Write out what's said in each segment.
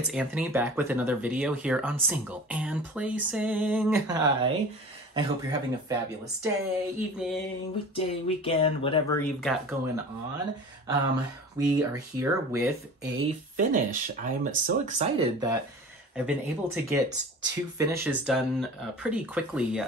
it's Anthony back with another video here on Single and Placing. Hi, I hope you're having a fabulous day, evening, weekday, weekend, whatever you've got going on. We are here with a finish. I'm so excited that I've been able to get 2 finishes done pretty quickly,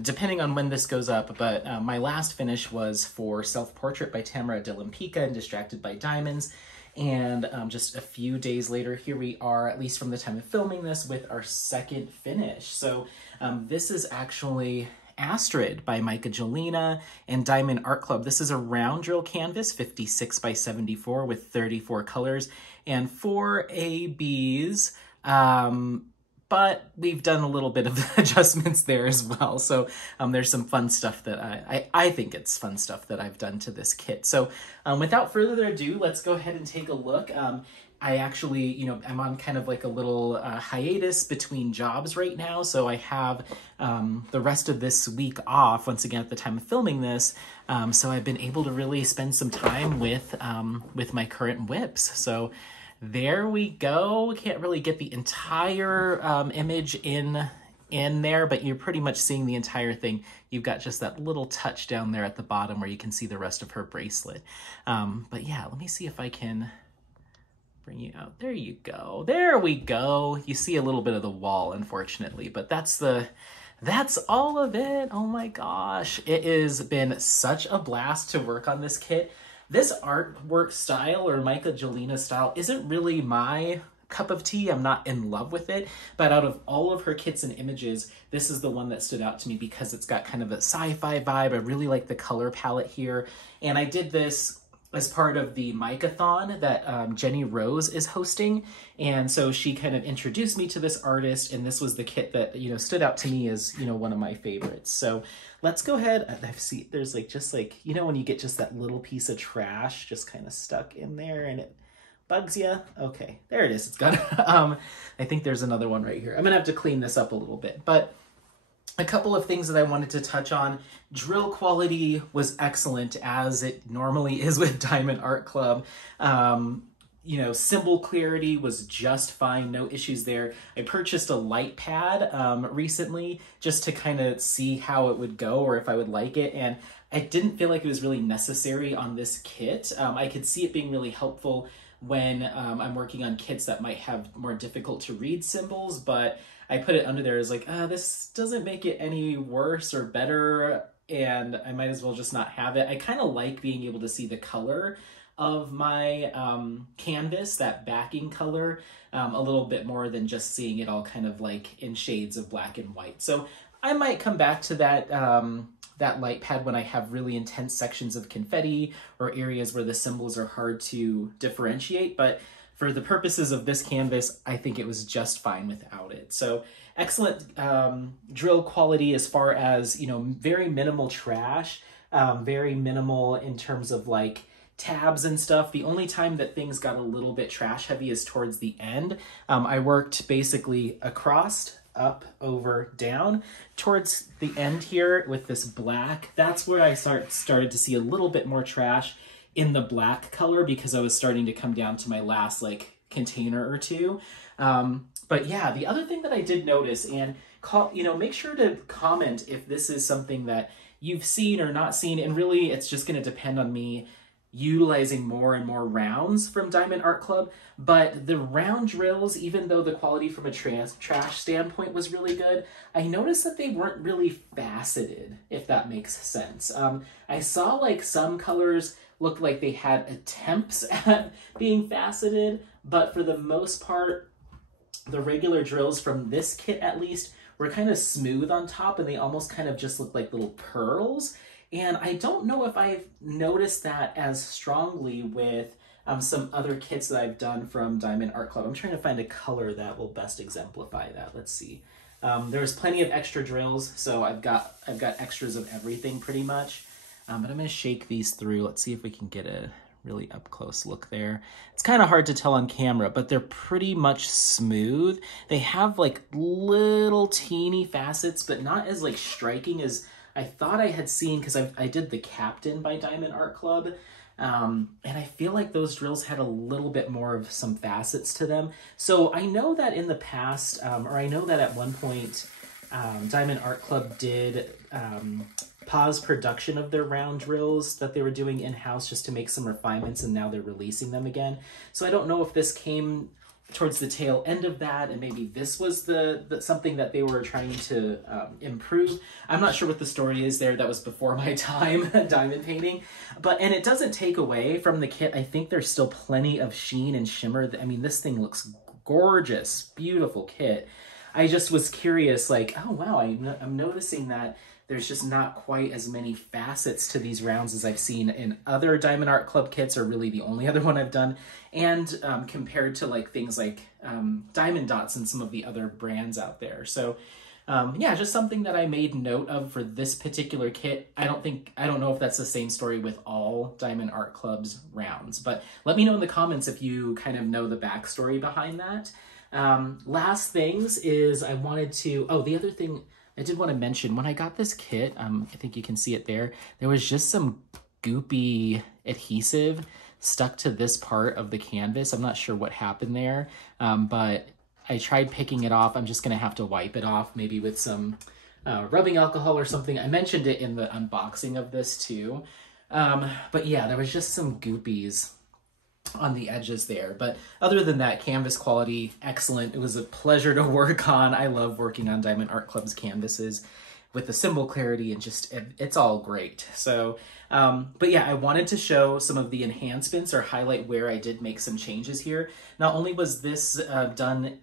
depending on when this goes up, but my last finish was for Self-Portrait by Tamara Dylan and Distracted by Diamonds. And just a few days later, here we are, at least from the time of filming this, with our second finish. So this is actually Astrid by Myka Jelina and Diamond Art Club. This is a round drill canvas, 56 by 74 with 34 colors and 4 ABs. But we've done a little bit of adjustments there as well. So there's some fun stuff that I think it's fun stuff that I've done to this kit. So without further ado, let's go ahead and take a look. I actually, I'm on kind of like a little hiatus between jobs right now. So I have the rest of this week off, once again, at the time of filming this. So I've been able to really spend some time with my current whips. So there we go. Can't really get the entire image in there, but you're pretty much seeing the entire thing. You've got just that little touch down there at the bottom where you can see the rest of her bracelet. But yeah, let me see if I can bring you out. There you go. There we go. You see a little bit of the wall, unfortunately, but that's all of it. Oh my gosh. It has been such a blast to work on this kit. This artwork style, or Myka Jelina style, isn't really my cup of tea. I'm not in love with it, but out of all of her kits and images, this is the one that stood out to me because it's got kind of a sci-fi vibe. I really like the color palette here, and I did this as part of the Mykathon that Jenny Rose is hosting, and so she kind of introduced me to this artist, and this was the kit that stood out to me as one of my favorites. So let's go ahead. I see there's just when you get just that little piece of trash just kind of stuck in there and it bugs you. Okay, there it is. It's got I think there's another one right here. I'm gonna have to clean this up a little bit, but a couple of things that I wanted to touch on. Drill quality was excellent, as it normally is with Diamond Art Club. Symbol clarity was just fine, no issues there. I purchased a light pad recently just to kind of see how it would go or if I would like it, and I didn't feel like it was really necessary on this kit. I could see it being really helpful when I'm working on kits that might have more difficult to read symbols, but I put it under there as this doesn't make it any worse or better, and I might as well just not have it. I kind of like being able to see the color of my canvas, that backing color, a little bit more than just seeing it all kind of in shades of black and white. So I might come back to that that light pad when I have really intense sections of confetti or areas where the symbols are hard to differentiate, but for the purposes of this canvas, I think it was just fine without it. So excellent drill quality as far as, very minimal trash, very minimal in terms of tabs and stuff. The only time that things got a little bit trash heavy is towards the end. I worked basically across, up, over, down. Towards the end here with this black, that's where I started to see a little bit more trash in the black color because I was starting to come down to my last container or two. But yeah, the other thing that I did notice, and make sure to comment if this is something that you've seen or not seen, and really it's just going to depend on me utilizing more and more rounds from Diamond Art Club, but the round drills, even though the quality from a trash standpoint was really good, I noticed that they weren't really faceted, if that makes sense. I saw some colors looked like they had attempts at being faceted, but for the most part, the regular drills from this kit at least were kind of smooth on top, and they almost kind of just looked like little pearls. And I don't know if I've noticed that as strongly with some other kits that I've done from Diamond Art Club. I'm trying to find a color that will best exemplify that. Let's see. There's plenty of extra drills, so I've got extras of everything pretty much. But I'm going to shake these through. Let's see if we can get a really up close look there. It's kind of hard to tell on camera, but they're pretty much smooth. They have little teeny facets, but not as striking as I thought I had seen, because I did the Captain by Diamond Art Club. And I feel like those drills had a little bit more of some facets to them. So I know that in the past, or I know that at one point, Diamond Art Club did pause production of their round drills that they were doing in-house just to make some refinements, and now they're releasing them again. So I don't know if this came towards the tail end of that, and maybe this was the something that they were trying to improve. I'm not sure what the story is there. That was before my time diamond painting, and it doesn't take away from the kit. I think there's still plenty of sheen and shimmer. I mean, this thing looks gorgeous, beautiful kit. I just was curious, like, oh wow, I'm noticing that there's just not quite as many facets to these rounds as I've seen in other Diamond Art Club kits, or really the only other one I've done, and compared to like things like Diamond Dots and some of the other brands out there. So yeah, just something that I made note of for this particular kit. I don't know if that's the same story with all Diamond Art Club's rounds, but let me know in the comments if you kind of know the backstory behind that. Last things is I wanted to, the other thing I did want to mention, when I got this kit, I think you can see it there was just some goopy adhesive stuck to this part of the canvas. I'm not sure what happened there, but I tried picking it off. I'm just going to have to wipe it off, maybe with some rubbing alcohol or something. I mentioned it in the unboxing of this too. But yeah, there was just some goopies on the edges there. But other than that, canvas quality, excellent. It was a pleasure to work on. I love working on Diamond Art Club's canvases with the symbol clarity, and just, it's all great. So, but yeah, I wanted to show some of the enhancements or highlight where I did make some changes here. Not only was this kit done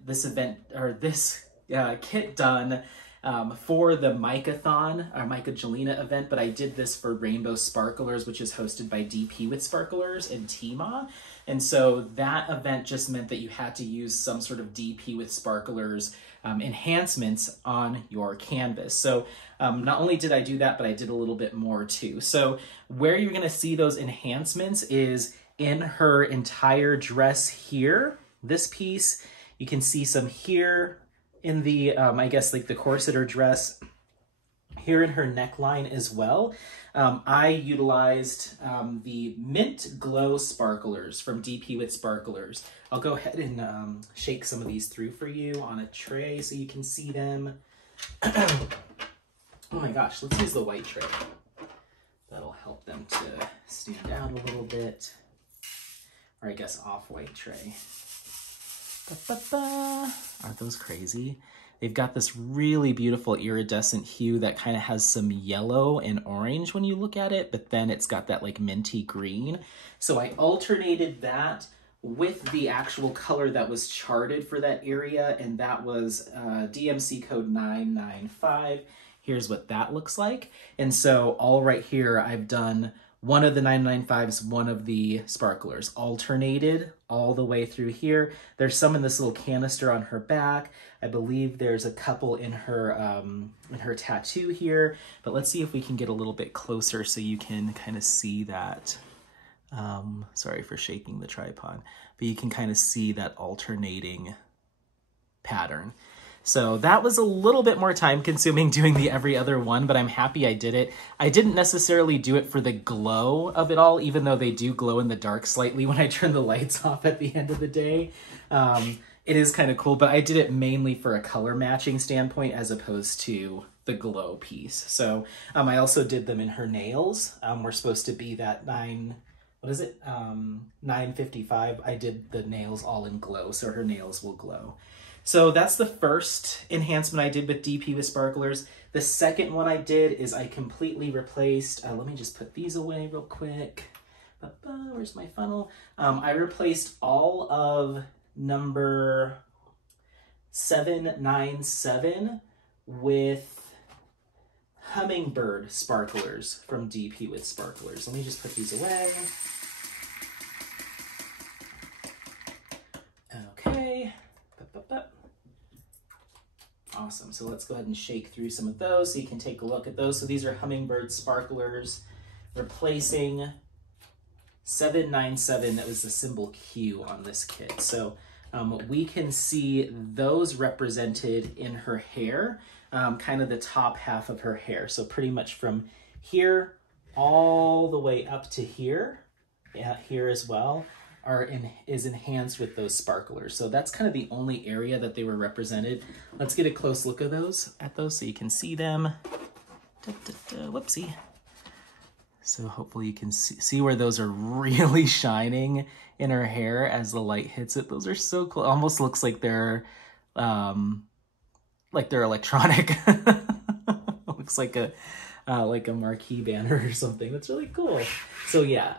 for the Myka-thon, or Myka Jelina event, but I did this for Rainbow Sparklers, which is hosted by DP with Sparklers and Tima. And so that event just meant that you had to use some sort of DP with Sparklers enhancements on your canvas. So not only did I do that, but I did a little bit more too. So where you're gonna see those enhancements is in her entire dress here. This piece, you can see some here in the, I guess like the corset or dress, here in her neckline as well. I utilized the Mint Glow Sparklers from DP with Sparklers. I'll go ahead and shake some of these through for you on a tray so you can see them. Oh my gosh, let's use the white tray. That'll help them to stand out a little bit. Or I guess off-white tray. Aren't those crazy? They've got this really beautiful iridescent hue that kind of has some yellow and orange when you look at it, but then it's got that like minty green. So I alternated that with the actual color that was charted for that area, and that was DMC code 995. Here's what that looks like. And so all right here, I've done one of the 995s, one of the sparklers, alternated all the way through here. There's some in this little canister on her back. I believe there's a couple in her tattoo here, but let's see if we can get a little bit closer so you can kind of see that. Sorry for shaking the tripod, but you can kind of see that alternating pattern. So that was a little bit more time consuming doing the every other one, but I'm happy I did it. I didn't necessarily do it for the glow of it all, even though they do glow in the dark slightly when I turn the lights off at the end of the day. It is kind of cool, but I did it mainly for a color matching standpoint as opposed to the glow piece. So I also did them in her nails. We're supposed to be that 955. I did the nails all in glow, so her nails will glow. So that's the first enhancement I did with DP with Sparklers. The second one I did is I completely replaced, let me just put these away real quick. Where's my funnel? I replaced all of number 797 with Hummingbird Sparklers from DP with Sparklers. Let me just put these away. Okay. Awesome. So let's go ahead and shake through some of those so you can take a look at those. So these are Hummingbird Sparklers replacing 797. That was the symbol Q on this kit. So we can see those represented in her hair, kind of the top half of her hair. So pretty much from here all the way up to here here as well is enhanced with those sparklers. So that's kind of the only area that they were represented. Let's get a close look at those so you can see them. Whoopsie. So hopefully you can see where those are really shining in her hair as the light hits it. Those are so cool. It almost looks like they're electronic. Looks like a marquee banner or something. That's really cool. So yeah,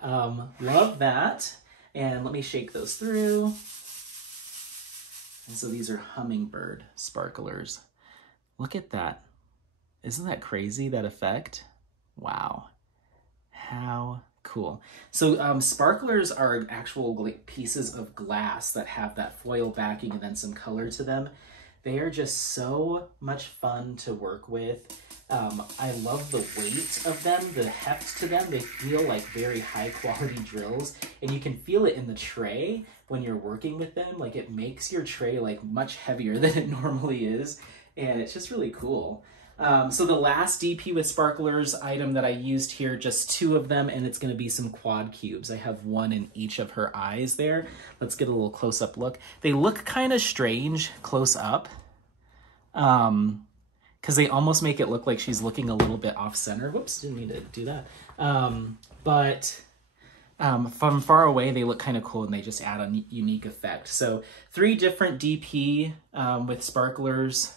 love that. And let me shake those through. And so these are Hummingbird Sparklers. Look at that. Isn't that crazy, that effect? Wow. How cool. So sparklers are actual like pieces of glass that have that foil backing and then some color to them. They are just so much fun to work with. I love the weight of them, the heft to them. They feel like very high quality drills, and you can feel it in the tray when you're working with them. Like it makes your tray like much heavier than it normally is, and it's just really cool. So the last DP with sparklers item that I used here, just 2 of them, and it's going to be some quad cubes. I have 1 in each of her eyes there. Let's get a little close-up look. They look kind of strange close up, because they almost make it look like she's looking a little bit off-center. Whoops, didn't mean to do that. But from far away, they look kind of cool, and they just add a unique effect. So 3 different DP with sparklers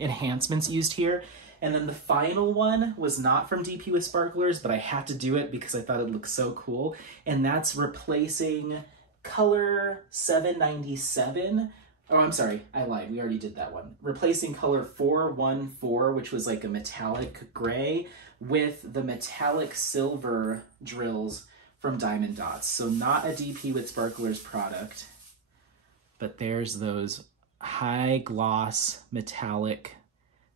enhancements used here. And then the final one was not from DP with sparklers, but I had to do it because I thought it looked so cool. And that's replacing color 797. Oh, I'm sorry, I lied. We already did that one. Replacing color 414, which was like a metallic gray, with the metallic silver drills from Diamond Dots. So not a DP with sparklers product, but there's those high gloss metallic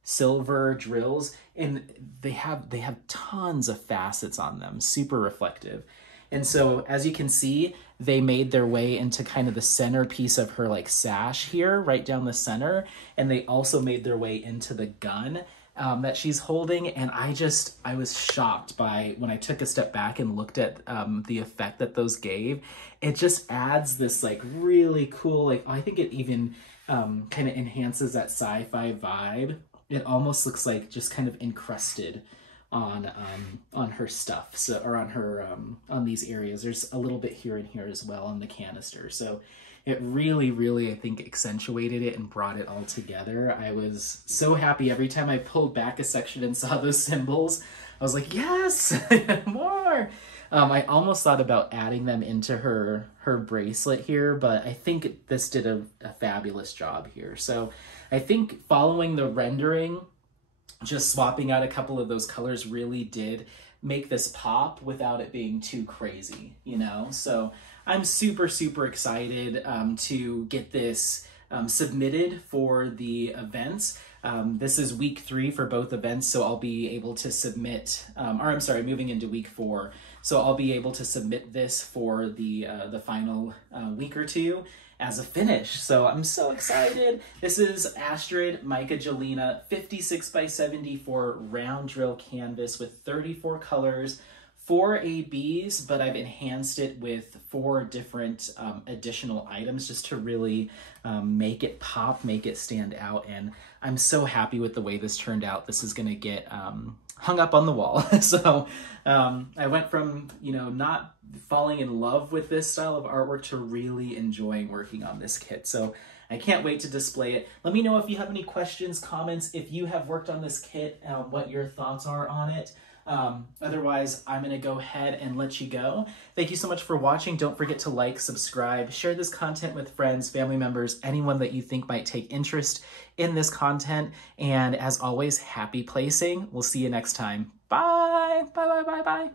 silver drills, and they have tons of facets on them, super reflective. And so as you can see, they made their way into kind of the centerpiece of her like sash here, right down the center, and they also made their way into the gun that she's holding. And I was shocked by, when I took a step back and looked at the effect that those gave. It just adds this like really cool, like I think it even kind of enhances that sci-fi vibe. It almost looks like just kind of encrusted on her stuff, so, or on her on these areas. There's a little bit here and here as well on the canister. So it really, I think, accentuated it and brought it all together. I was so happy every time I pulled back a section and saw those symbols. I was like, yes, more. I almost thought about adding them into her bracelet here, but I think this did a fabulous job here. So I think following the rendering, just swapping out a couple of those colors really did make this pop without it being too crazy, you know? So I'm super excited to get this submitted for the events. This is week 3 for both events, so I'll be able to submit, moving into week 4. So I'll be able to submit this for the final week or 2 as a finish. So I'm so excited. This is Astrid Myka Jelina 56x74 round drill canvas with 34 colors, 4 ABs, but I've enhanced it with 4 different additional items just to really make it pop, make it stand out. And I'm so happy with the way this turned out. This is gonna get hung up on the wall. So I went from, not falling in love with this style of artwork to really enjoying working on this kit. So I can't wait to display it. Let me know if you have any questions, comments, if you have worked on this kit, what your thoughts are on it. Otherwise, I'm going to go ahead and let you go. Thank you so much for watching. Don't forget to like, subscribe, share this content with friends, family members, anyone that you think might take interest in this content. And as always, happy placing. We'll see you next time. Bye. Bye.